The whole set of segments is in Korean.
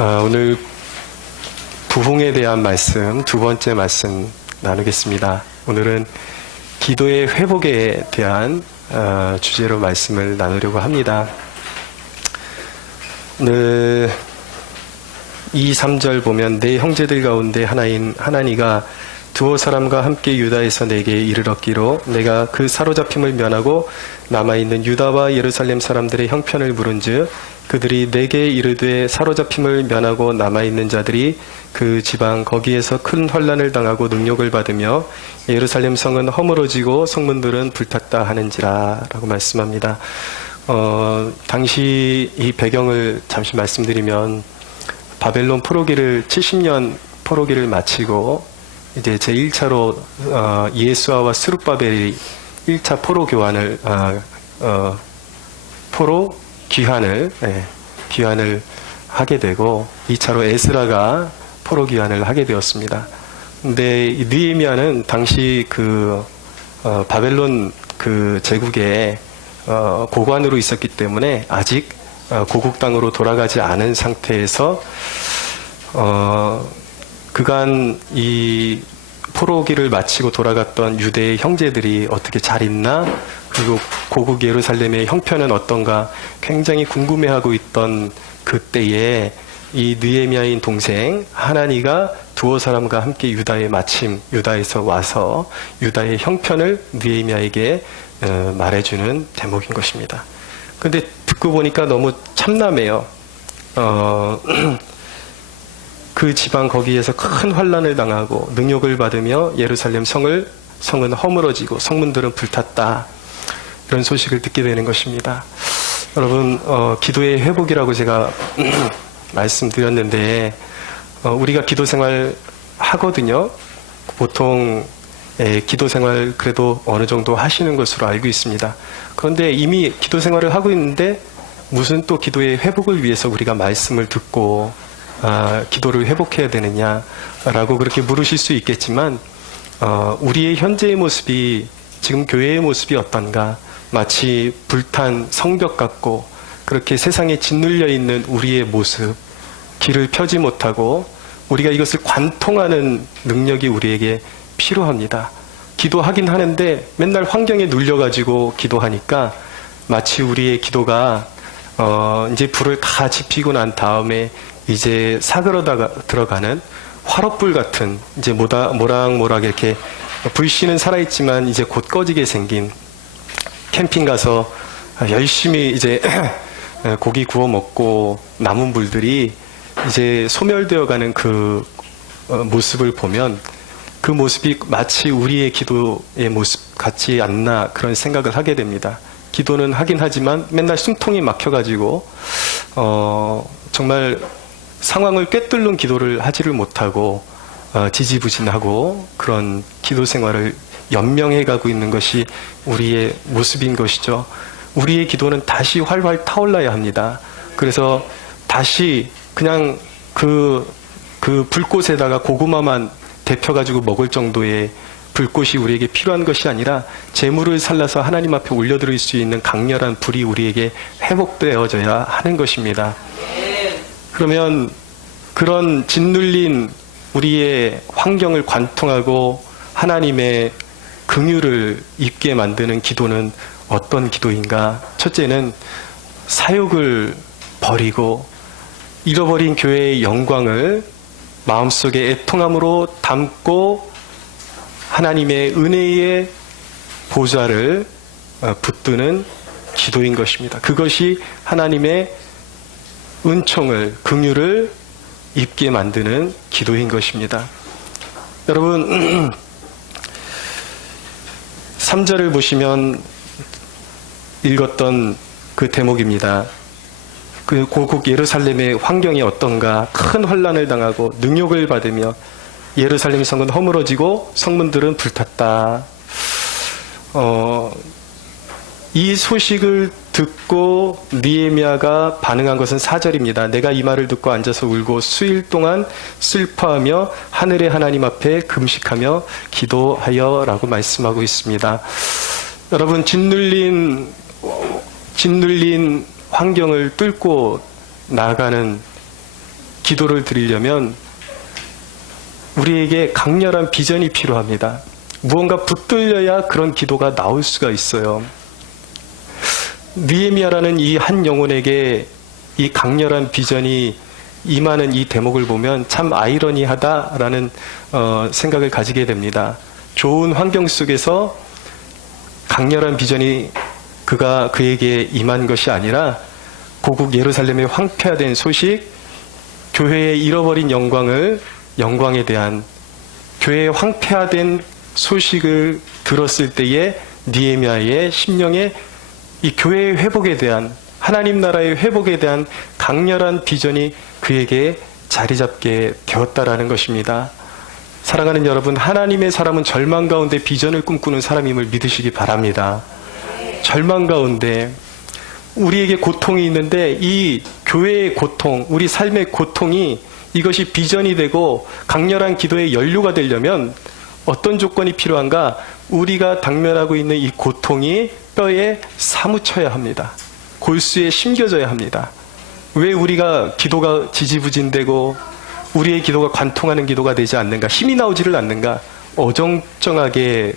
오늘 부흥에 대한 말씀, 두 번째 말씀 나누겠습니다. 오늘은 기도의 회복에 대한 주제로 말씀을 나누려고 합니다. 오늘 2, 3절 보면 내 형제들 가운데 하나인 하나니가 두어 사람과 함께 유다에서 내게 이르렀기로 내가 그 사로잡힘을 면하고 남아있는 유다와 예루살렘 사람들의 형편을 물은즉 그들이 내게 이르되 사로잡힘을 면하고 남아있는 자들이 그 지방 거기에서 큰 환난을 당하고 능욕을 받으며 예루살렘 성은 허물어지고 성문들은 불탔다 하는지라 라고 말씀합니다. 당시 이 배경을 잠시 말씀드리면 바벨론 포로기를 70년 포로기를 마치고 이제 제1차로 예수아와 스룹바벨이 1차 포로 교환을 포로 귀환을 하게 되고 2차로 에스라가 포로 귀환을 하게 되었습니다. 근데 느헤미야는 당시 바벨론 제국의 고관으로 있었기 때문에 아직 고국 땅으로 돌아가지 않은 상태에서 그간 이 포로기를 마치고 돌아갔던 유대의 형제들이 어떻게 잘 있나, 그리고 고국 예루살렘의 형편은 어떤가 굉장히 궁금해하고 있던 그때에 이 느헤미야인 동생 하나니가 두어 사람과 함께 유다에서 와서 유다의 형편을 느헤미야에게 말해주는 대목인 것입니다. 근데 듣고 보니까 너무 참담해요. 그 지방 거기에서 큰 환난을 당하고 능욕을 받으며 예루살렘 성은 허물어지고 성문들은 불탔다. 이런 소식을 듣게 되는 것입니다. 여러분, 기도의 회복이라고 제가 말씀드렸는데 우리가 기도 생활 하거든요. 보통 기도 생활 그래도 어느 정도 하시는 것으로 알고 있습니다. 그런데 이미 기도 생활을 하고 있는데 무슨 또 기도의 회복을 위해서 우리가 말씀을 듣고 기도를 회복해야 되느냐라고 그렇게 물으실 수 있겠지만 우리의 현재의 모습이 지금 교회의 모습이 어떤가, 마치 불탄 성벽 같고 그렇게 세상에 짓눌려 있는 우리의 모습, 길을 펴지 못하고 우리가 이것을 관통하는 능력이 우리에게 필요합니다. 기도하긴 하는데 맨날 환경에 눌려가지고 기도하니까 마치 우리의 기도가 이제 불을 다 지피고 난 다음에 이제 사그러다가 들어가는 화롯불 같은, 이제 모락모락 이렇게 불씨는 살아있지만 이제 곧 꺼지게 생긴, 캠핑 가서 열심히 이제 고기 구워 먹고 남은 불들이 이제 소멸되어가는 그 모습을 보면 그 모습이 마치 우리의 기도의 모습 같지 않나, 그런 생각을 하게 됩니다. 기도는 하긴 하지만 맨날 숨통이 막혀가지고 정말 상황을 꿰뚫는 기도를 하지를 못하고 지지부진하고 그런 기도 생활을 연명해가고 있는 것이 우리의 모습인 것이죠. 우리의 기도는 다시 활활 타올라야 합니다. 그래서 다시 그냥 그 불꽃에다가 고구마만 데펴가지고 먹을 정도의 불꽃이 우리에게 필요한 것이 아니라 재물을 살라서 하나님 앞에 올려드릴 수 있는 강렬한 불이 우리에게 회복되어져야 하는 것입니다. 그러면 그런 짓눌린 우리의 환경을 관통하고 하나님의 긍휼을 입게 만드는 기도는 어떤 기도인가? 첫째는 사욕을 버리고 잃어버린 교회의 영광을 마음속에 애통함으로 담고 하나님의 은혜의 보좌를 붙드는 기도인 것입니다. 그것이 하나님의 은총을, 긍휼을 입게 만드는 기도인 것입니다. 여러분, 3절을 보시면 읽었던 그 대목입니다. 그 고국 예루살렘의 환경이 어떤가, 큰 환난을 당하고 능욕을 받으며 예루살렘 성은 허물어지고 성문들은 불탔다. 이 소식을 듣고 느헤미야가 반응한 것은 4절입니다. 내가 이 말을 듣고 앉아서 울고 수일 동안 슬퍼하며 하늘의 하나님 앞에 금식하며 기도하여 라고 말씀하고 있습니다. 여러분, 짓눌린 환경을 뚫고 나아가는 기도를 드리려면 우리에게 강렬한 비전이 필요합니다. 무언가 붙들려야 그런 기도가 나올 수가 있어요. 느헤미야라는 이 한 영혼에게 이 강렬한 비전이 임하는 이 대목을 보면 참 아이러니하다라는 생각을 가지게 됩니다. 좋은 환경 속에서 강렬한 비전이 그에게 임한 것이 아니라 고국 예루살렘의 황폐화된 소식, 교회의 잃어버린 영광에 대한 교회의 황폐화된 소식을 들었을 때에 느헤미야의 심령에 이 교회의 회복에 대한, 하나님 나라의 회복에 대한 강렬한 비전이 그에게 자리 잡게 되었다라는 것입니다. 사랑하는 여러분, 하나님의 사람은 절망 가운데 비전을 꿈꾸는 사람임을 믿으시기 바랍니다. 절망 가운데 우리에게 고통이 있는데 이 교회의 고통, 우리 삶의 고통이 이것이 비전이 되고 강렬한 기도의 연료가 되려면 어떤 조건이 필요한가? 우리가 당면하고 있는 이 고통이 뼈에 사무쳐야 합니다. 골수에 심겨져야 합니다. 왜 우리가 기도가 지지부진되고 우리의 기도가 관통하는 기도가 되지 않는가? 힘이 나오지를 않는가? 어정쩡하게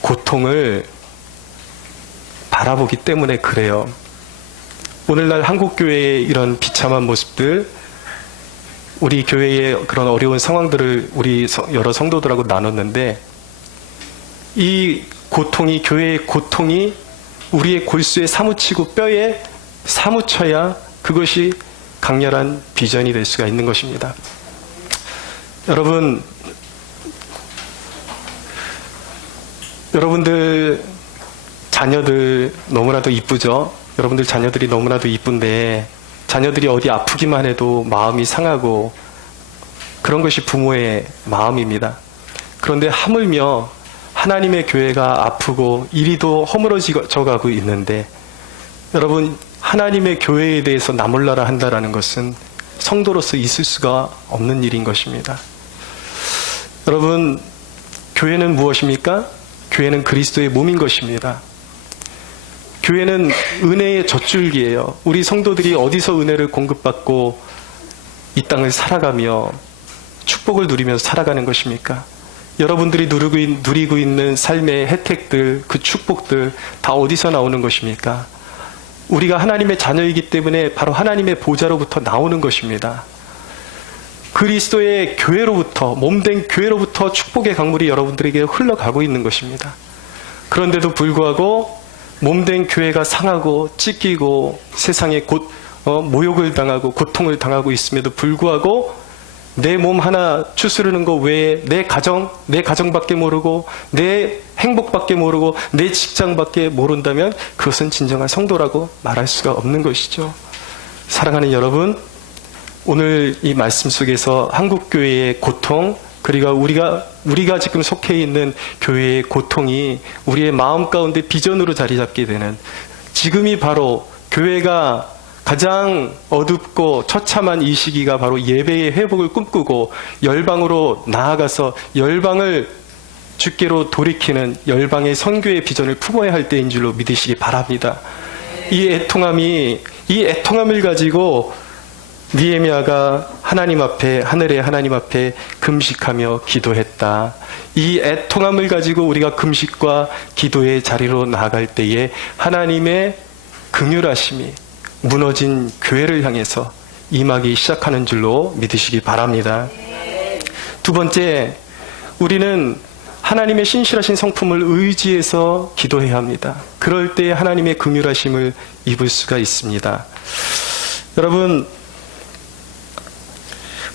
고통을 바라보기 때문에 그래요. 오늘날 한국교회의 이런 비참한 모습들, 우리 교회의 그런 어려운 상황들을 우리 여러 성도들하고 나눴는데, 이 고통이, 교회의 고통이 우리의 골수에 사무치고 뼈에 사무쳐야 그것이 강렬한 비전이 될 수가 있는 것입니다. 여러분들 자녀들 너무나도 이쁘죠? 여러분들 자녀들이 너무나도 이쁜데 자녀들이 어디 아프기만 해도 마음이 상하고 그런 것이 부모의 마음입니다. 그런데 하물며 하나님의 교회가 아프고 이리도 허물어져 가고 있는데, 여러분, 하나님의 교회에 대해서 나몰라라 한다라는 것은 성도로서 있을 수가 없는 일인 것입니다. 여러분, 교회는 무엇입니까? 교회는 그리스도의 몸인 것입니다. 교회는 은혜의 젖줄기예요. 우리 성도들이 어디서 은혜를 공급받고 이 땅을 살아가며 축복을 누리면서 살아가는 것입니까? 여러분들이 누리고 있는 삶의 혜택들, 그 축복들 다 어디서 나오는 것입니까? 우리가 하나님의 자녀이기 때문에 바로 하나님의 보좌로부터 나오는 것입니다. 그리스도의 교회로부터, 몸된 교회로부터 축복의 강물이 여러분들에게 흘러가고 있는 것입니다. 그런데도 불구하고 몸된 교회가 상하고 찢기고 세상에 모욕을 당하고 고통을 당하고 있음에도 불구하고 내 몸 하나 추스르는 것 외에 내 가정밖에 모르고 내 행복밖에 모르고 내 직장밖에 모른다면 그것은 진정한 성도라고 말할 수가 없는 것이죠. 사랑하는 여러분, 오늘 이 말씀 속에서 한국교회의 고통, 그리고 우리가 지금 속해 있는 교회의 고통이 우리의 마음 가운데 비전으로 자리 잡게 되는, 지금이 바로 교회가 가장 어둡고 처참한 이 시기가 바로 예배의 회복을 꿈꾸고 열방으로 나아가서 열방을 주께로 돌이키는 열방의 선교의 비전을 품어야 할 때인 줄로 믿으시기 바랍니다. 이 애통함을 가지고 느헤미야가 하나님 앞에, 하늘의 하나님 앞에 금식하며 기도했다. 이 애통함을 가지고 우리가 금식과 기도의 자리로 나아갈 때에 하나님의 긍휼하심이 무너진 교회를 향해서 임하기 시작하는 줄로 믿으시기 바랍니다. 두 번째, 우리는 하나님의 신실하신 성품을 의지해서 기도해야 합니다. 그럴 때 하나님의 긍휼하심을 입을 수가 있습니다. 여러분,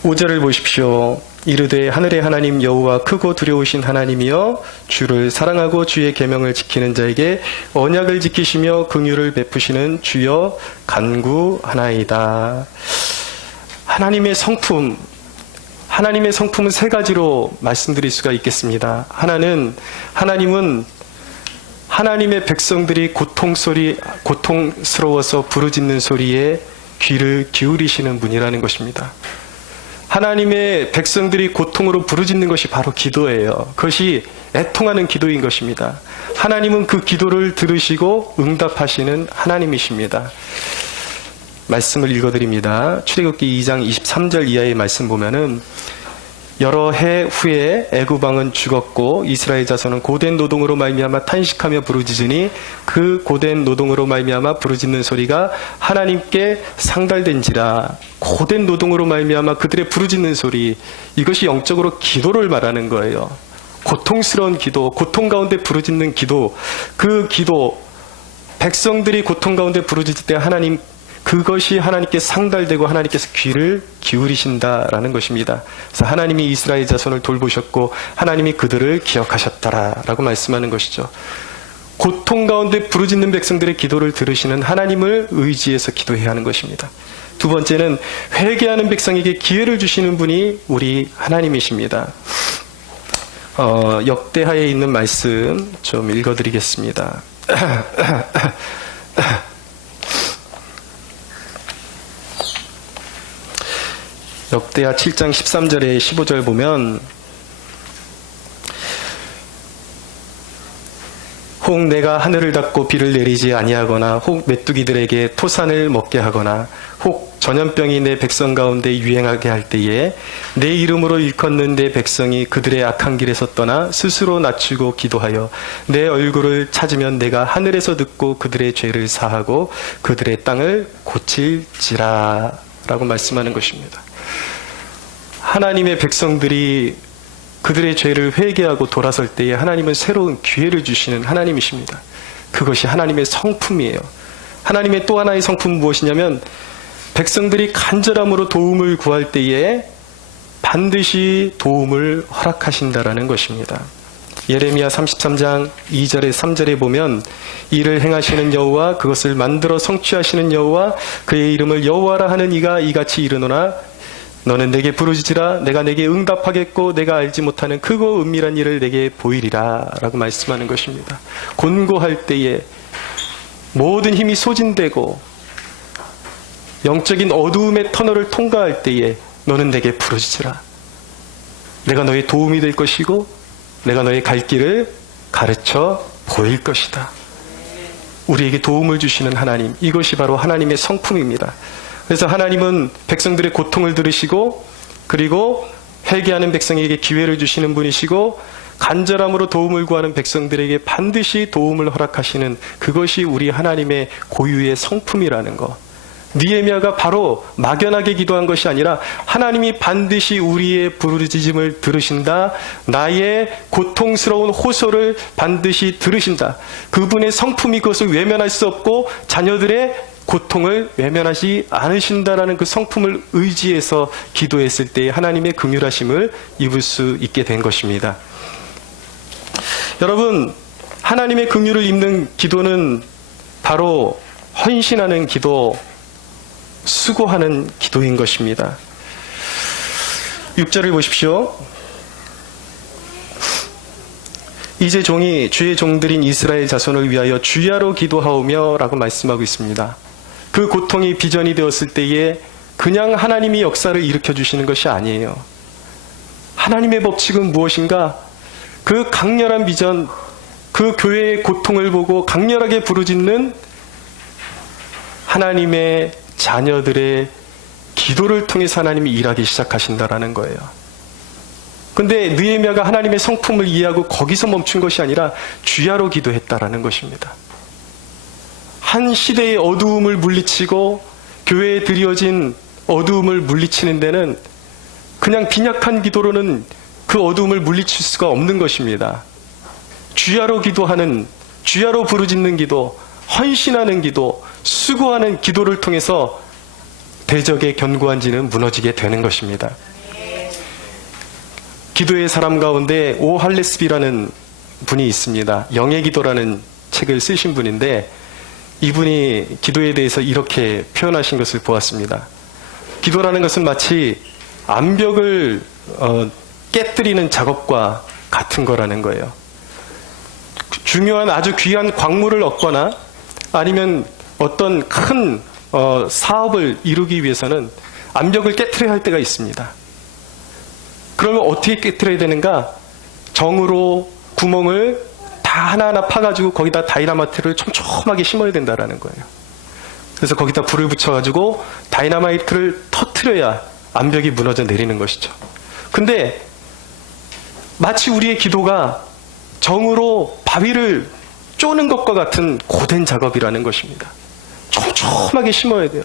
5절을 보십시오. 이르되 하늘의 하나님 여호와 크고 두려우신 하나님이여, 주를 사랑하고 주의 계명을 지키는 자에게 언약을 지키시며 긍휼을 베푸시는 주여 간구하나이다. 하나님의 성품은 세 가지로 말씀드릴 수가 있겠습니다. 하나님은 하나님의 백성들이 고통스러워서 부르짖는 소리에 귀를 기울이시는 분이라는 것입니다. 하나님의 백성들이 고통으로 부르짖는 것이 바로 기도예요. 그것이 애통하는 기도인 것입니다. 하나님은 그 기도를 들으시고 응답하시는 하나님이십니다. 말씀을 읽어드립니다. 출애굽기 2장 23절 이하의 말씀 보면은 여러 해 후에 애굽 왕은 죽었고 이스라엘 자손은 고된 노동으로 말미암아 탄식하며 부르짖으니 그 고된 노동으로 말미암아 부르짖는 소리가 하나님께 상달된지라. 고된 노동으로 말미암아 그들의 부르짖는 소리, 이것이 영적으로 기도를 말하는 거예요. 고통스러운 기도, 고통 가운데 부르짖는 기도, 그 기도, 백성들이 고통 가운데 부르짖을 때 하나님, 그것이 하나님께 상달되고 하나님께서 귀를 기울이신다라는 것입니다. 그래서 하나님이 이스라엘 자손을 돌보셨고 하나님이 그들을 기억하셨다라고 말씀하는 것이죠. 고통 가운데 부르짖는 백성들의 기도를 들으시는 하나님을 의지해서 기도해야 하는 것입니다. 두 번째는 회개하는 백성에게 기회를 주시는 분이 우리 하나님이십니다. 역대하에 있는 말씀 좀 읽어드리겠습니다. 역대하 7장 13절에 15절 보면 혹 내가 하늘을 닫고 비를 내리지 아니하거나 혹 메뚜기들에게 토산을 먹게 하거나 혹 전염병이 내 백성 가운데 유행하게 할 때에 내 이름으로 일컫는 내 백성이 그들의 악한 길에서 떠나 스스로 낮추고 기도하여 내 얼굴을 찾으면 내가 하늘에서 듣고 그들의 죄를 사하고 그들의 땅을 고칠지라 라고 말씀하는 것입니다. 하나님의 백성들이 그들의 죄를 회개하고 돌아설 때에 하나님은 새로운 기회를 주시는 하나님이십니다. 그것이 하나님의 성품이에요. 하나님의 또 하나의 성품은 무엇이냐면 백성들이 간절함으로 도움을 구할 때에 반드시 도움을 허락하신다라는 것입니다. 예레미야 33장 2절에 3절에 보면 이를 행하시는 여호와 그것을 만들어 성취하시는 여호와 그의 이름을 여호와라 하는 이가 이같이 이르노라 너는 내게 부르짖으라 내가 내게 응답하겠고 내가 알지 못하는 크고 은밀한 일을 내게 보이리라 라고 말씀하는 것입니다. 곤고할 때에 모든 힘이 소진되고 영적인 어두움의 터널을 통과할 때에 너는 내게 부르짖으라. 내가 너의 도움이 될 것이고 내가 너의 갈 길을 가르쳐 보일 것이다. 우리에게 도움을 주시는 하나님, 이것이 바로 하나님의 성품입니다. 그래서 하나님은 백성들의 고통을 들으시고 그리고 회개하는 백성에게 기회를 주시는 분이시고 간절함으로 도움을 구하는 백성들에게 반드시 도움을 허락하시는 그것이 우리 하나님의 고유의 성품이라는 것. 느헤미야가 바로 막연하게 기도한 것이 아니라 하나님이 반드시 우리의 부르짖음을 들으신다. 나의 고통스러운 호소를 반드시 들으신다. 그분의 성품이 그것을 외면할 수 없고 자녀들의 고통을 외면하지 않으신다라는 그 성품을 의지해서 기도했을 때 하나님의 긍휼하심을 입을 수 있게 된 것입니다. 여러분, 하나님의 긍휼을 입는 기도는 바로 헌신하는 기도, 수고하는 기도인 것입니다. 6절을 보십시오. 이제 종이 주의 종들인 이스라엘 자손을 위하여 주야로 기도하오며 라고 말씀하고 있습니다. 그 고통이 비전이 되었을 때에 그냥 하나님이 역사를 일으켜 주시는 것이 아니에요. 하나님의 법칙은 무엇인가? 그 강렬한 비전, 그 교회의 고통을 보고 강렬하게 부르짖는 하나님의 자녀들의 기도를 통해서 하나님이 일하기 시작하신다라는 거예요. 근데 느헤미야가 하나님의 성품을 이해하고 거기서 멈춘 것이 아니라 주야로 기도했다라는 것입니다. 한 시대의 어두움을 물리치고 교회에 드리워진 어두움을 물리치는 데는 그냥 빈약한 기도로는 그 어두움을 물리칠 수가 없는 것입니다. 주야로 기도하는, 주야로 부르짖는 기도, 헌신하는 기도, 수고하는 기도를 통해서 대적의 견고한 지는 무너지게 되는 것입니다. 기도의 사람 가운데 오 할레스비라는 분이 있습니다. 영의 기도라는 책을 쓰신 분인데 이분이 기도에 대해서 이렇게 표현하신 것을 보았습니다. 기도라는 것은 마치 암벽을 깨뜨리는 작업과 같은 거라는 거예요. 중요한 아주 귀한 광물을 얻거나 아니면 어떤 큰 사업을 이루기 위해서는 암벽을 깨뜨려야 할 때가 있습니다. 그러면 어떻게 깨뜨려야 되는가? 정으로 구멍을 다 하나하나 파가지고 거기다 다이나마트를 촘촘하게 심어야 된다라는 거예요. 그래서 거기다 불을 붙여가지고 다이너마이트를 터트려야 암벽이 무너져 내리는 것이죠. 근데 마치 우리의 기도가 정으로 바위를 쪼는 것과 같은 고된 작업이라는 것입니다. 촘촘하게 심어야 돼요.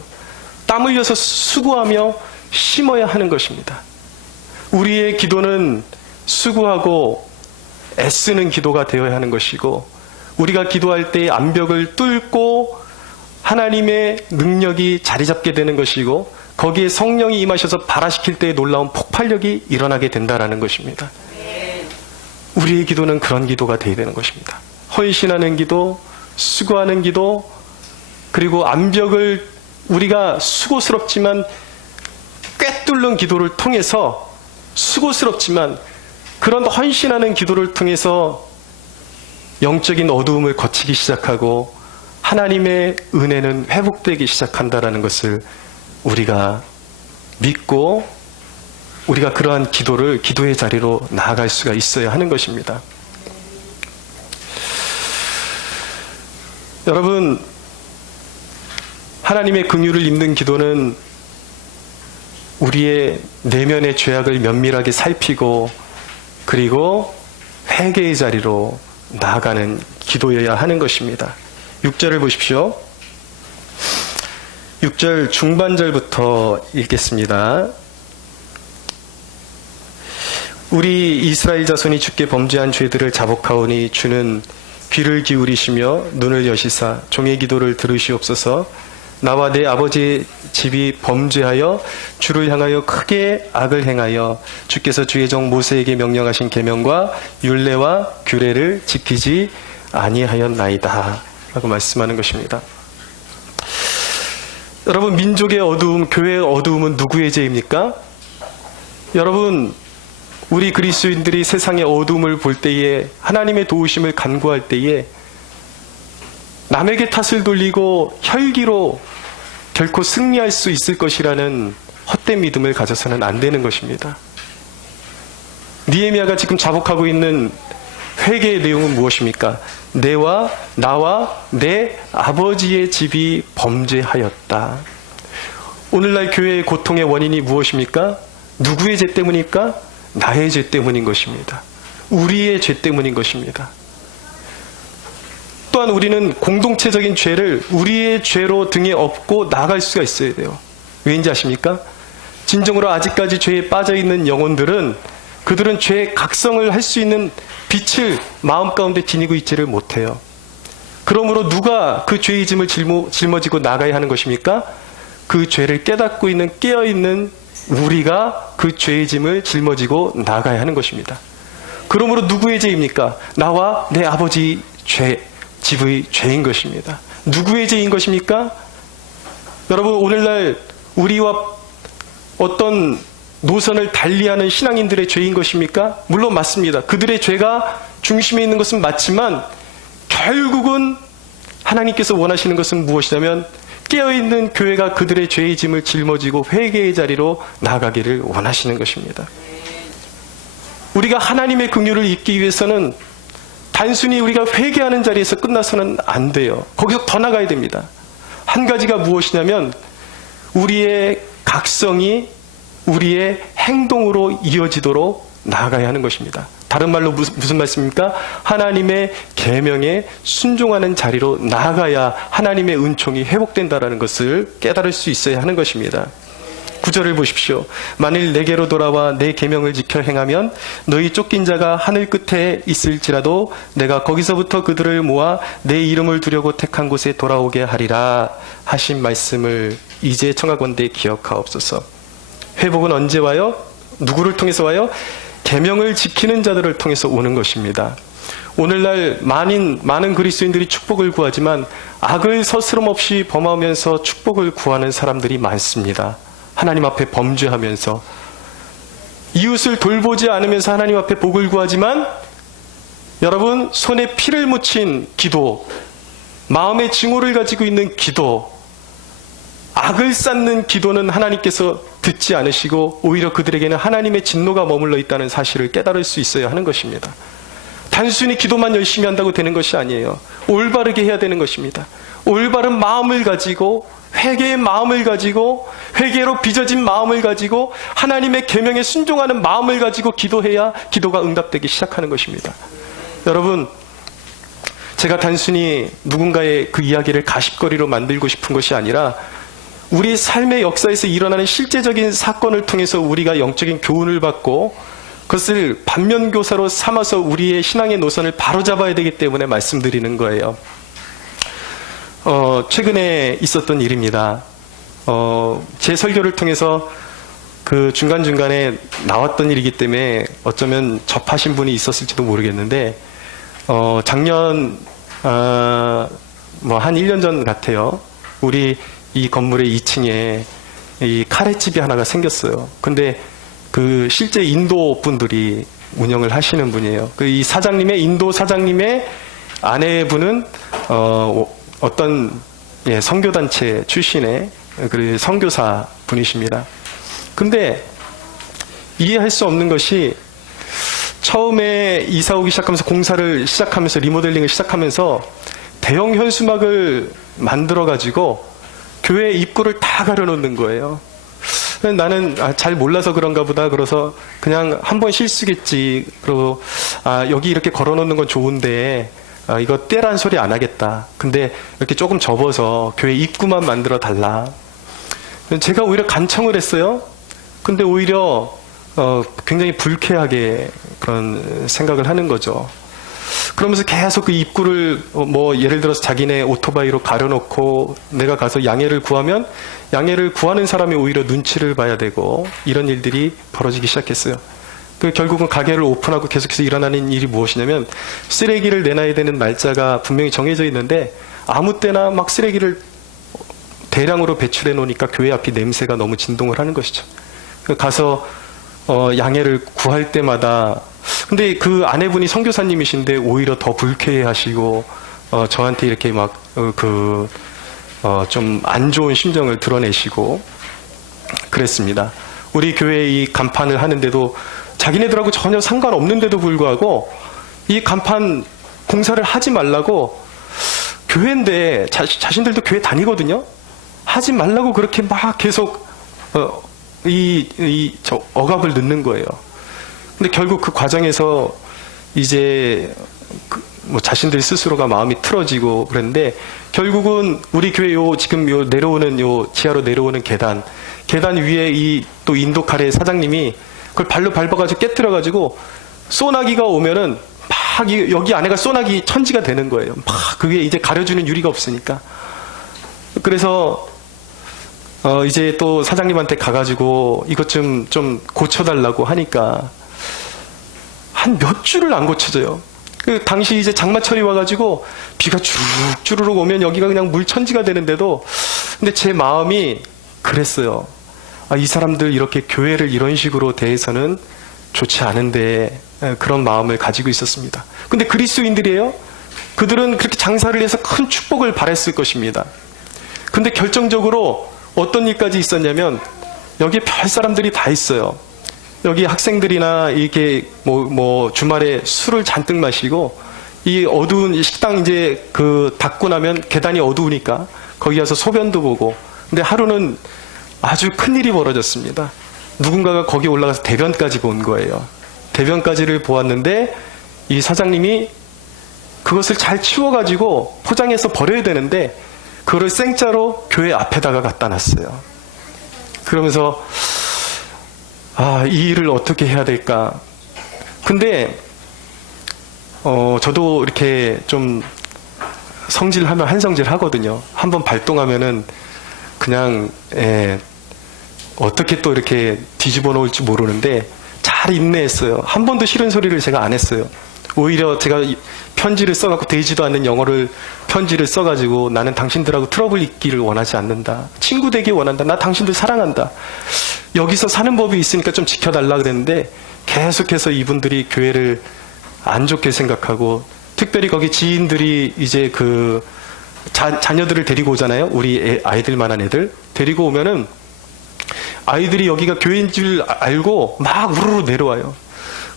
땀 흘려서 수고하며 심어야 하는 것입니다. 우리의 기도는 수고하고 애쓰는 기도가 되어야 하는 것이고, 우리가 기도할 때 암벽을 뚫고 하나님의 능력이 자리 잡게 되는 것이고, 거기에 성령이 임하셔서 발화시킬 때의 놀라운 폭발력이 일어나게 된다는 것입니다. 우리의 기도는 그런 기도가 되어야 되는 것입니다. 헌신하는 기도, 수고하는 기도, 그리고 암벽을 우리가 수고스럽지만 꿰뚫는 기도를 통해서, 수고스럽지만 그런 헌신하는 기도를 통해서 영적인 어두움을 거치기 시작하고 하나님의 은혜는 회복되기 시작한다는 것을 우리가 믿고, 우리가 그러한 기도의 자리로 나아갈 수가 있어야 하는 것입니다. 여러분, 하나님의 긍휼을 입는 기도는 우리의 내면의 죄악을 면밀하게 살피고, 그리고 회개의 자리로 나아가는 기도여야 하는 것입니다. 6절을 보십시오. 6절 중반절부터 읽겠습니다. 우리 이스라엘 자손이 주께 범죄한 죄들을 자복하오니 주는 귀를 기울이시며 눈을 여시사 종의 기도를 들으시옵소서. 나와 내 아버지의 집이 범죄하여 주를 향하여 크게 악을 행하여 주께서 주의 종 모세에게 명령하신 계명과 율례와 규례를 지키지 아니하였나이다 라고 말씀하는 것입니다. 여러분, 민족의 어두움, 교회의 어두움은 누구의 죄입니까? 여러분, 우리 그리스도인들이 세상의 어두움을 볼 때에, 하나님의 도우심을 간구할 때에 남에게 탓을 돌리고 혈기로 결코 승리할 수 있을 것이라는 헛된 믿음을 가져서는 안 되는 것입니다. 느헤미야가 지금 자복하고 있는 회개의 내용은 무엇입니까? 나와 내 아버지의 집이 범죄하였다. 오늘날 교회의 고통의 원인이 무엇입니까? 누구의 죄 때문일까? 나의 죄 때문인 것입니다. 우리의 죄 때문인 것입니다. 또한 우리는 공동체적인 죄를 우리의 죄로 등에 업고 나아갈 수가 있어야 돼요. 왜인지 아십니까? 진정으로 아직까지 죄에 빠져있는 영혼들은, 그들은 죄의 각성을 할 수 있는 빛을 마음 가운데 지니고 있지를 못해요. 그러므로 누가 그 죄의 짐을 짊어지고 나가야 하는 것입니까? 그 죄를 깨닫고 있는, 깨어있는 우리가 그 죄의 짐을 짊어지고 나가야 하는 것입니다. 그러므로 누구의 죄입니까? 나와 내 아버지 집의 죄인 것입니다. 누구의 죄인 것입니까? 여러분, 오늘날 우리와 어떤 노선을 달리하는 신앙인들의 죄인 것입니까? 물론 맞습니다. 그들의 죄가 중심에 있는 것은 맞지만 결국은 하나님께서 원하시는 것은 무엇이냐면 깨어있는 교회가 그들의 죄의 짐을 짊어지고 회개의 자리로 나아가기를 원하시는 것입니다. 우리가 하나님의 긍휼을 입기 위해서는 단순히 우리가 회개하는 자리에서 끝나서는 안 돼요. 거기서 더 나가야 됩니다. 한 가지가 무엇이냐면 우리의 각성이 우리의 행동으로 이어지도록 나아가야 하는 것입니다. 다른 말로 무슨 말씀입니까? 하나님의 계명에 순종하는 자리로 나아가야 하나님의 은총이 회복된다는 것을 깨달을 수 있어야 하는 것입니다. 9절을 보십시오. 만일 내게로 돌아와 내 계명을 지켜 행하면 너희 쫓긴 자가 하늘 끝에 있을지라도 내가 거기서부터 그들을 모아 내 이름을 두려고 택한 곳에 돌아오게 하리라 하신 말씀을 이제 청하건대 기억하옵소서. 회복은 언제 와요? 누구를 통해서 와요? 계명을 지키는 자들을 통해서 오는 것입니다. 오늘날 많은 그리스도인들이 축복을 구하지만 악을 서스럼없이 범하면서 축복을 구하는 사람들이 많습니다. 하나님 앞에 범죄하면서 이웃을 돌보지 않으면서 하나님 앞에 복을 구하지만 여러분, 손에 피를 묻힌 기도, 마음의 증오를 가지고 있는 기도, 악을 쌓는 기도는 하나님께서 듣지 않으시고 오히려 그들에게는 하나님의 진노가 머물러 있다는 사실을 깨달을 수 있어야 하는 것입니다. 단순히 기도만 열심히 한다고 되는 것이 아니에요. 올바르게 해야 되는 것입니다. 올바른 마음을 가지고 회개의 마음을 가지고 회개로 빚어진 마음을 가지고 하나님의 계명에 순종하는 마음을 가지고 기도해야 기도가 응답되기 시작하는 것입니다. 여러분, 제가 단순히 누군가의 그 이야기를 가십거리로 만들고 싶은 것이 아니라 우리 삶의 역사에서 일어나는 실제적인 사건을 통해서 우리가 영적인 교훈을 받고 그것을 반면교사로 삼아서 우리의 신앙의 노선을 바로잡아야 되기 때문에 말씀드리는 거예요. 최근에 있었던 일입니다. 제 설교를 통해서 그 중간중간에 나왔던 일이기 때문에 어쩌면 접하신 분이 있었을지도 모르겠는데, 작년, 한 1년 전 같아요. 우리 이 건물의 2층에 이 카레집이 하나가 생겼어요. 근데 그 실제 인도 분들이 운영을 하시는 분이에요. 그 이 사장님의, 인도 사장님의 아내분은, 어떤 선교단체 출신의 그 선교사 분이십니다. 근데 이해할 수 없는 것이 처음에 이사 오기 시작하면서 공사를 시작하면서 리모델링을 시작하면서 대형 현수막을 만들어 가지고 교회 입구를 다 가려놓는 거예요. 나는 잘 몰라서 그런가 보다. 그래서 그냥 한 번 실수겠지. 그리고 여기 이렇게 걸어놓는 건 좋은데 이거 떼란 소리 안 하겠다. 근데 이렇게 조금 접어서 교회 입구만 만들어 달라. 제가 오히려 간청을 했어요. 근데 오히려 굉장히 불쾌하게 그런 생각을 하는 거죠. 그러면서 계속 그 입구를 예를 들어서 자기네 오토바이로 가려놓고 내가 가서 양해를 구하면 양해를 구하는 사람이 오히려 눈치를 봐야 되고 이런 일들이 벌어지기 시작했어요. 결국은 가게를 오픈하고 계속해서 일어나는 일이 무엇이냐면 쓰레기를 내놔야 되는 날짜가 분명히 정해져 있는데 아무 때나 막 쓰레기를 대량으로 배출해 놓으니까 교회 앞이 냄새가 너무 진동을 하는 것이죠. 가서 양해를 구할 때마다 근데 그 아내분이 선교사님이신데 오히려 더 불쾌해 하시고 저한테 이렇게 막 좀 안 좋은 심정을 드러내시고 그랬습니다. 우리 교회 이 간판을 하는데도 자기네들하고 전혀 상관없는데도 불구하고 이 간판 공사를 하지 말라고 교회인데 자신들도 교회 다니거든요. 하지 말라고 그렇게 막 계속 억압을 넣는 거예요. 근데 결국 그 과정에서 이제 자신들 스스로가 마음이 틀어지고 그랬는데 결국은 우리 교회 지금 내려오는 지하로 내려오는 계단 위에 또 인도 카레 사장님이 그걸 발로 밟아가지고 깨뜨려가지고 소나기가 오면은 막 여기 안에가 소나기 천지가 되는 거예요. 막 그게 이제 가려주는 유리가 없으니까. 그래서 이제 또 사장님한테 가가지고 이것 좀 고쳐달라고 하니까 한 몇 주를 안 고쳐져요. 그 당시 이제 장마철이 와가지고 비가 주르륵 오면 여기가 그냥 물천지가 되는데도 근데 제 마음이 그랬어요. 이 사람들 이렇게 교회를 이런 식으로 대해서는 좋지 않은데 그런 마음을 가지고 있었습니다. 근데 그리스도인들이에요. 그들은 그렇게 장사를 해서 큰 축복을 바랬을 것입니다. 근데 결정적으로 어떤 일까지 있었냐면 여기에 별 사람들이 다 있어요. 여기 학생들이나 이렇게 주말에 술을 잔뜩 마시고 이 어두운 식당 이제 닫고 나면 계단이 어두우니까 거기 가서 소변도 보고 근데 하루는 아주 큰일이 벌어졌습니다. 누군가가 거기 올라가서 대변까지 본 거예요. 대변까지를 보았는데 이 사장님이 그것을 잘 치워가지고 포장해서 버려야 되는데 그거를 생짜로 교회 앞에다가 갖다 놨어요. 그러면서 이 일을 어떻게 해야 될까. 근데 저도 이렇게 좀 성질하면 한성질 하거든요. 한번 발동하면은 그냥 어떻게 또 이렇게 뒤집어 놓을지 모르는데 잘 인내했어요. 한 번도 싫은 소리를 제가 안 했어요. 오히려 제가 편지를 써갖고 되지도 않는 영어를 편지를 써가지고 나는 당신들하고 트러블 있기를 원하지 않는다. 친구 되기 원한다. 나 당신들 사랑한다. 여기서 사는 법이 있으니까 좀 지켜달라 그랬는데 계속해서 이분들이 교회를 안 좋게 생각하고 특별히 거기 지인들이 이제 자녀들을 데리고 오잖아요. 우리 아이들만한 애들 데리고 오면은 아이들이 여기가 교회인 줄 알고 막 우르르 내려와요.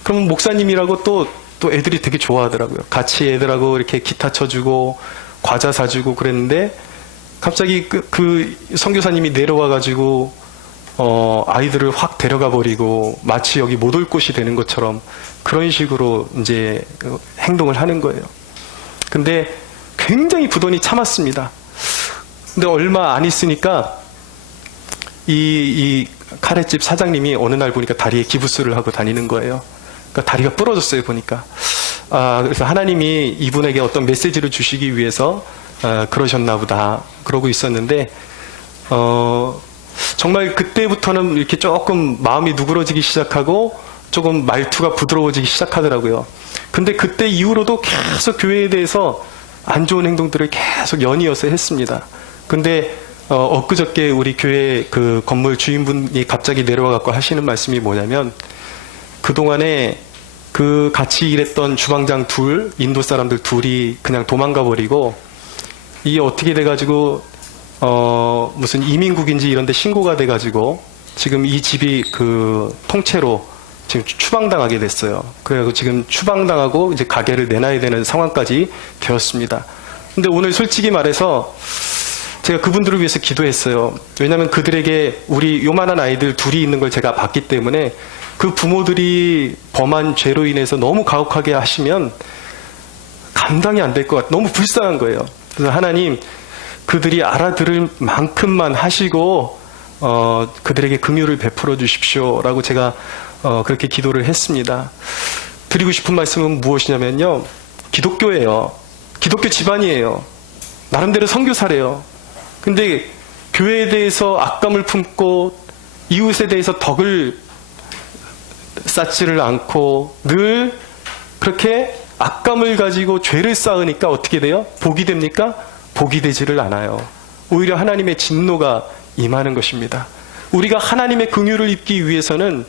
그러면 목사님이라고 또 애들이 되게 좋아하더라고요. 같이 애들하고 이렇게 기타 쳐주고 과자 사주고 그랬는데 갑자기 그 선교사님이 내려와가지고 아이들을 확 데려가 버리고 마치 여기 못 올 곳이 되는 것처럼 그런 식으로 이제 행동을 하는 거예요. 근데 굉장히 부단히 참았습니다. 근데 얼마 안 있으니까 이 카레집 사장님이 어느 날 보니까 다리에 기부스를 하고 다니는 거예요. 그러니까 다리가 부러졌어요, 보니까. 그래서 하나님이 이분에게 어떤 메시지를 주시기 위해서 그러셨나 보다 그러고 있었는데 정말 그때부터는 이렇게 조금 마음이 누그러지기 시작하고 조금 말투가 부드러워지기 시작하더라고요. 근데 그때 이후로도 계속 교회에 대해서 안 좋은 행동들을 계속 연이어서 했습니다. 근데 엊그저께 우리 교회 그 건물 주인분이 갑자기 내려와 갖고 하시는 말씀이 뭐냐면 그동안에 그 같이 일했던 주방장 인도 사람들 둘이 그냥 도망가 버리고 이게 어떻게 돼가지고 무슨 이민국인지 이런 데 신고가 돼가지고 지금 이 집이 그 통째로 지금 추방당하게 됐어요. 그래서 지금 추방당하고 이제 가게를 내놔야 되는 상황까지 되었습니다. 근데 오늘 솔직히 말해서 제가 그분들을 위해서 기도했어요. 왜냐하면 그들에게 우리 요만한 아이들 둘이 있는 걸 제가 봤기 때문에 그 부모들이 범한 죄로 인해서 너무 가혹하게 하시면 감당이 안 될 것 같아요. 너무 불쌍한 거예요. 그래서 하나님 그들이 알아들을 만큼만 하시고 그들에게 긍휼을 베풀어 주십시오라고 제가 그렇게 기도를 했습니다. 드리고 싶은 말씀은 무엇이냐면요. 기독교예요. 기독교 집안이에요. 나름대로 선교사래요. 근데 교회에 대해서 악감을 품고 이웃에 대해서 덕을 쌓지를 않고 늘 그렇게 악감을 가지고 죄를 쌓으니까 어떻게 돼요? 복이 됩니까? 복이 되지를 않아요. 오히려 하나님의 진노가 임하는 것입니다. 우리가 하나님의 긍휼을 입기 위해서는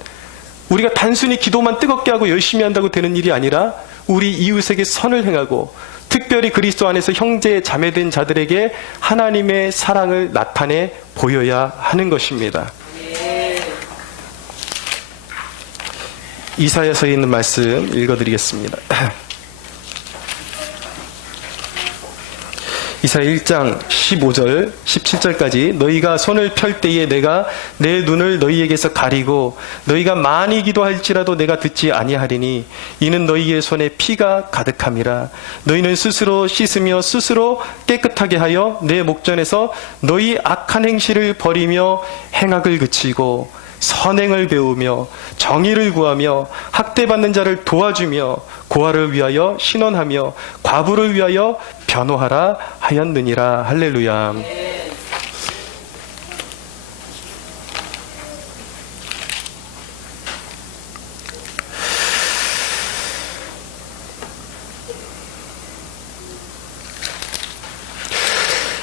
우리가 단순히 기도만 뜨겁게 하고 열심히 한다고 되는 일이 아니라 우리 이웃에게 선을 행하고 특별히 그리스도 안에서 형제 자매된 자들에게 하나님의 사랑을 나타내 보여야 하는 것입니다. 이사야서에 있는 말씀 읽어드리겠습니다. 이사야 1장 15절 17절까지 너희가 손을 펼 때에 내가 내 눈을 너희에게서 가리고 너희가 많이 기도할지라도 내가 듣지 아니하리니 이는 너희의 손에 피가 가득함이라. 너희는 스스로 씻으며 스스로 깨끗하게 하여 내 목전에서 너희 악한 행실을 버리며 행악을 그치고 선행을 배우며 정의를 구하며 학대받는 자를 도와주며 고아를 위하여 신원하며 과부를 위하여 변호하라 하였느니라. 할렐루야.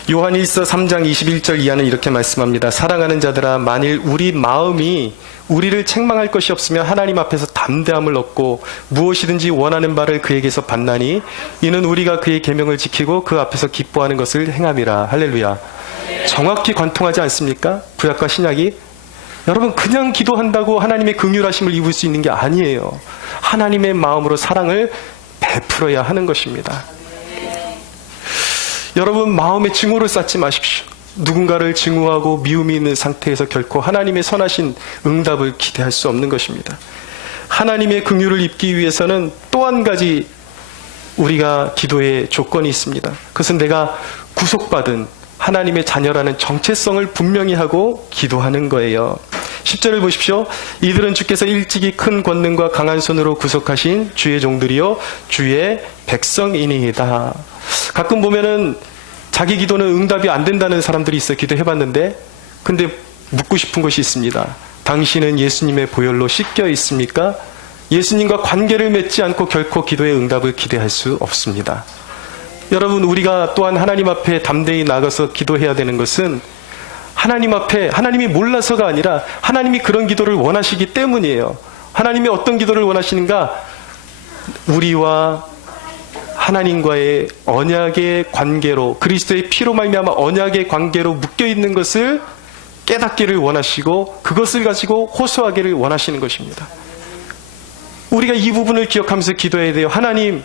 요한일서 3장 21절 이하는 이렇게 말씀합니다. 사랑하는 자들아, 만일 우리 마음이 우리를 책망할 것이 없으면 하나님 앞에서 담대함을 얻고 무엇이든지 원하는 바를 그에게서 받나니 이는 우리가 그의 계명을 지키고 그 앞에서 기뻐하는 것을 행함이라. 할렐루야. 정확히 관통하지 않습니까? 구약과 신약이. 여러분, 그냥 기도한다고 하나님의 긍휼하심을 입을 수 있는 게 아니에요. 하나님의 마음으로 사랑을 베풀어야 하는 것입니다. 여러분, 마음에 증오를 쌓지 마십시오. 누군가를 증오하고 미움이 있는 상태에서 결코 하나님의 선하신 응답을 기대할 수 없는 것입니다. 하나님의 긍휼을 입기 위해서는 또 한 가지 우리가 기도의 조건이 있습니다. 그것은 내가 구속받은 하나님의 자녀라는 정체성을 분명히 하고 기도하는 거예요. 10절을 보십시오. 이들은 주께서 일찍이 큰 권능과 강한 손으로 구속하신 주의 종들이요 주의 백성이니이다. 가끔 보면은 자기 기도는 응답이 안 된다는 사람들이 있어 기도해봤는데, 근데 묻고 싶은 것이 있습니다. 당신은 예수님의 보혈로 씻겨 있습니까? 예수님과 관계를 맺지 않고 결코 기도의 응답을 기대할 수 없습니다. 여러분, 우리가 또한 하나님 앞에 담대히 나가서 기도해야 되는 것은 하나님 앞에 하나님이 몰라서가 아니라 하나님이 그런 기도를 원하시기 때문이에요. 하나님이 어떤 기도를 원하시는가? 우리와 하나님과의 언약의 관계로, 그리스도의 피로 말미암아 언약의 관계로 묶여있는 것을 깨닫기를 원하시고 그것을 가지고 호소하기를 원하시는 것입니다. 우리가 이 부분을 기억하면서 기도해야 돼요. 하나님,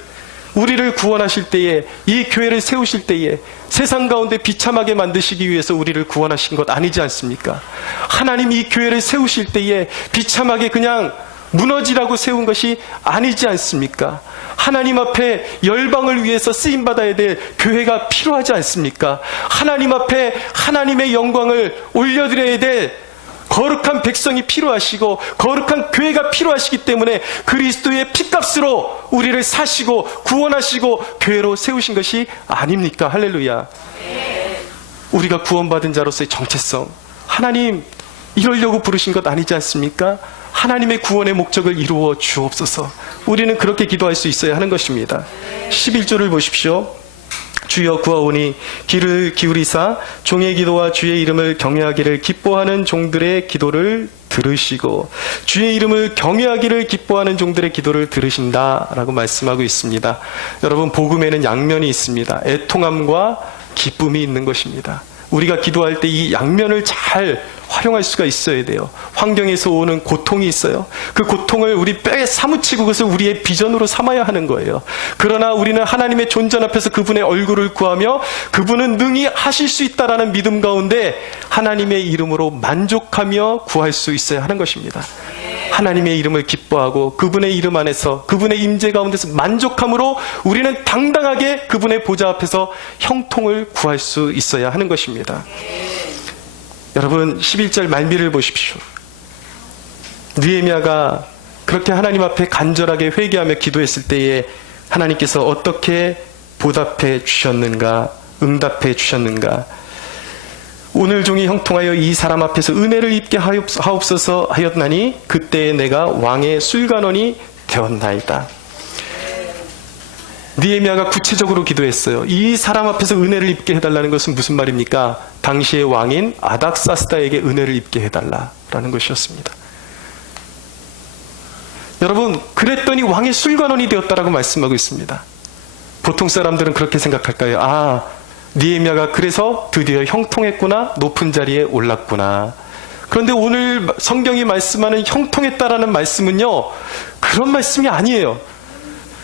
우리를 구원하실 때에, 이 교회를 세우실 때에 세상 가운데 비참하게 만드시기 위해서 우리를 구원하신 것 아니지 않습니까? 하나님 이 교회를 세우실 때에 비참하게 그냥 무너지라고 세운 것이 아니지 않습니까? 하나님 앞에 열방을 위해서 쓰임받아야 될 교회가 필요하지 않습니까? 하나님 앞에 하나님의 영광을 올려드려야 될 거룩한 백성이 필요하시고 거룩한 교회가 필요하시기 때문에 그리스도의 피값으로 우리를 사시고 구원하시고 교회로 세우신 것이 아닙니까? 할렐루야. 우리가 구원받은 자로서의 정체성, 하나님 이러려고 부르신 것 아니지 않습니까? 하나님의 구원의 목적을 이루어 주옵소서. 우리는 그렇게 기도할 수 있어야 하는 것입니다. 11절을 보십시오. 주여 구하오니 귀를 기울이사 종의 기도와 주의 이름을 경외하기를 기뻐하는 종들의 기도를 들으시고, 주의 이름을 경외하기를 기뻐하는 종들의 기도를 들으신다라고 말씀하고 있습니다. 여러분, 복음에는 양면이 있습니다. 애통함과 기쁨이 있는 것입니다. 우리가 기도할 때 이 양면을 잘 활용할 수가 있어야 돼요. 환경에서 오는 고통이 있어요. 그 고통을 우리 뼈에 사무치고 그것을 우리의 비전으로 삼아야 하는 거예요. 그러나 우리는 하나님의 존전 앞에서 그분의 얼굴을 구하며 그분은 능히 하실 수 있다라는 믿음 가운데 하나님의 이름으로 만족하며 구할 수 있어야 하는 것입니다. 하나님의 이름을 기뻐하고 그분의 이름 안에서 그분의 임재 가운데서 만족함으로 우리는 당당하게 그분의 보좌 앞에서 형통을 구할 수 있어야 하는 것입니다. 여러분, 11절 말미를 보십시오. 느헤미야가 그렇게 하나님 앞에 간절하게 회개하며 기도했을 때에 하나님께서 어떻게 보답해 주셨는가, 응답해 주셨는가. 오늘 종이 형통하여 이 사람 앞에서 은혜를 입게 하옵소서 하였나니 그때에 내가 왕의 술관원이 되었나이다. 느헤미야가 구체적으로 기도했어요. 이 사람 앞에서 은혜를 입게 해달라는 것은 무슨 말입니까? 당시의 왕인 아닥사스다에게 은혜를 입게 해달라라는 것이었습니다. 여러분, 그랬더니 왕의 술관원이 되었다라고 말씀하고 있습니다. 보통 사람들은 그렇게 생각할까요? 아, 느헤미야가 그래서 드디어 형통했구나, 높은 자리에 올랐구나. 그런데 오늘 성경이 말씀하는 형통했다라는 말씀은요, 그런 말씀이 아니에요.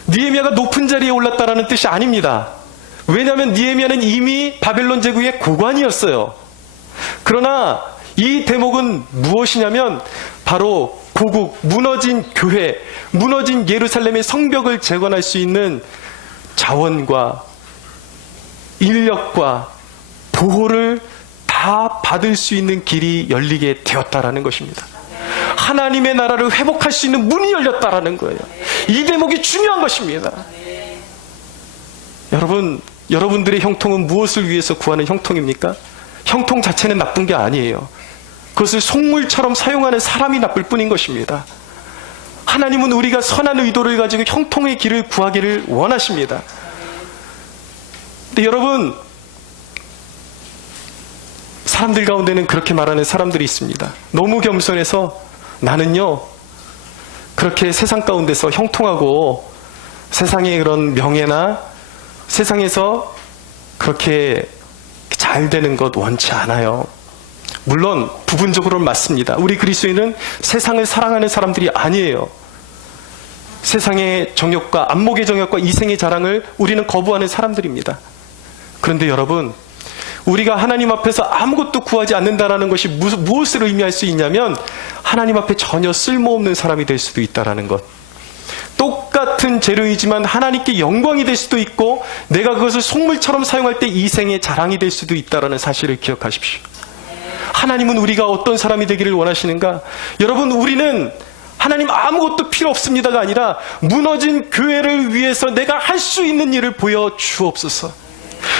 느헤미야가 높은 자리에 올랐다라는 뜻이 아닙니다. 왜냐하면 느헤미야는 이미 바벨론 제국의 고관이었어요. 그러나 이 대목은 무엇이냐면 바로 고국, 무너진 교회, 무너진 예루살렘의 성벽을 재건할 수 있는 자원과 인력과 보호를 다 받을 수 있는 길이 열리게 되었다라는 것입니다. 하나님의 나라를 회복할 수 있는 문이 열렸다라는 거예요. 이 대목이 중요한 것입니다. 여러분들의 형통은 무엇을 위해서 구하는 형통입니까? 형통 자체는 나쁜 게 아니에요. 그것을 속물처럼 사용하는 사람이 나쁠 뿐인 것입니다. 하나님은 우리가 선한 의도를 가지고 형통의 길을 구하기를 원하십니다. 근데 여러분, 사람들 가운데는 그렇게 말하는 사람들이 있습니다. 너무 겸손해서 나는요, 그렇게 세상 가운데서 형통하고 세상의 그런 명예나 세상에서 그렇게 잘 되는 것 원치 않아요. 물론 부분적으로는 맞습니다. 우리 그리스도인은 세상을 사랑하는 사람들이 아니에요. 세상의 정욕과 안목의 정욕과 이생의 자랑을 우리는 거부하는 사람들입니다. 그런데 여러분, 우리가 하나님 앞에서 아무것도 구하지 않는다라는 것이 무엇을 의미할 수 있냐면 하나님 앞에 전혀 쓸모없는 사람이 될 수도 있다라는 것. 똑같은 재료이지만 하나님께 영광이 될 수도 있고 내가 그것을 속물처럼 사용할 때 이생의 자랑이 될 수도 있다라는 사실을 기억하십시오. 하나님은 우리가 어떤 사람이 되기를 원하시는가? 여러분, 우리는 하나님 아무것도 필요 없습니다가 아니라 무너진 교회를 위해서 내가 할 수 있는 일을 보여주옵소서.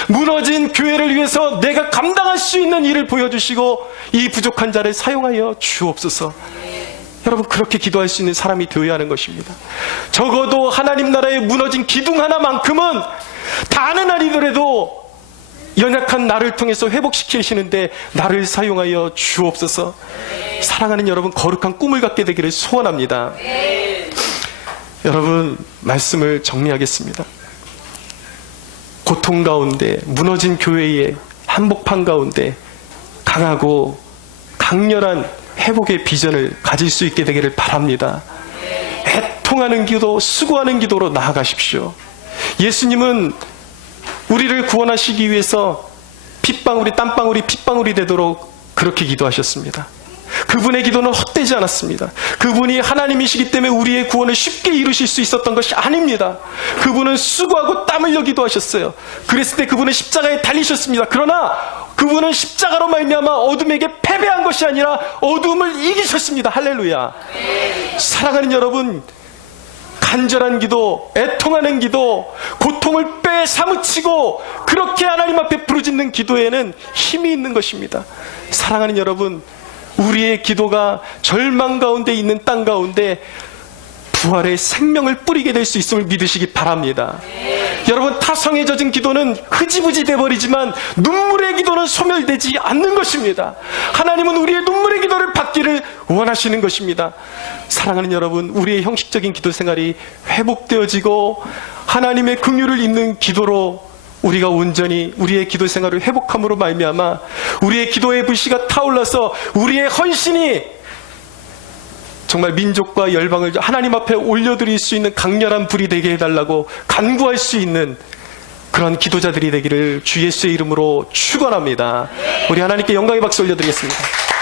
무너진 교회를 위해서 내가 감당할 수 있는 일을 보여주시고 이 부족한 자를 사용하여 주옵소서. 여러분, 그렇게 기도할 수 있는 사람이 되어야 하는 것입니다. 적어도 하나님 나라의 무너진 기둥 하나만큼은 다는 아니더라도 연약한 나를 통해서 회복시키시는데 나를 사용하여 주옵소서. 사랑하는 여러분, 거룩한 꿈을 갖게 되기를 소원합니다. 여러분, 말씀을 정리하겠습니다. 고통 가운데, 무너진 교회의 한복판 가운데 강하고 강렬한 회복의 비전을 가질 수 있게 되기를 바랍니다. 애통하는 기도, 수고하는 기도로 나아가십시오. 예수님은 우리를 구원하시기 위해서 핏방울이 땀방울이 핏방울이 되도록 그렇게 기도하셨습니다. 그분의 기도는 헛되지 않았습니다. 그분이 하나님이시기 때문에 우리의 구원을 쉽게 이루실 수 있었던 것이 아닙니다. 그분은 수고하고 땀 흘려 기도하셨어요. 그랬을 때 그분은 십자가에 달리셨습니다. 그러나 그분은 십자가로 말미암아 어둠에게 패배한 것이 아니라 어둠을 이기셨습니다. 할렐루야. 사랑하는 여러분, 간절한 기도, 애통하는 기도, 고통을 빼사무치고 그렇게 하나님 앞에 부르짖는 기도에는 힘이 있는 것입니다. 사랑하는 여러분, 우리의 기도가 절망 가운데 있는 땅 가운데 부활의 생명을 뿌리게 될 수 있음을 믿으시기 바랍니다. 여러분, 타성에 젖은 기도는 흐지부지 돼버리지만 눈물의 기도는 소멸되지 않는 것입니다. 하나님은 우리의 눈물의 기도를 받기를 원하시는 것입니다. 사랑하는 여러분, 우리의 형식적인 기도 생활이 회복되어지고 하나님의 긍휼을 입는 기도로 우리가 온전히 우리의 기도 생활을 회복함으로 말미암아 우리의 기도의 불씨가 타올라서 우리의 헌신이 정말 민족과 열방을 하나님 앞에 올려드릴 수 있는 강렬한 불이 되게 해달라고 간구할 수 있는 그런 기도자들이 되기를 주 예수의 이름으로 축원합니다. 우리 하나님께 영광의 박수 올려드리겠습니다.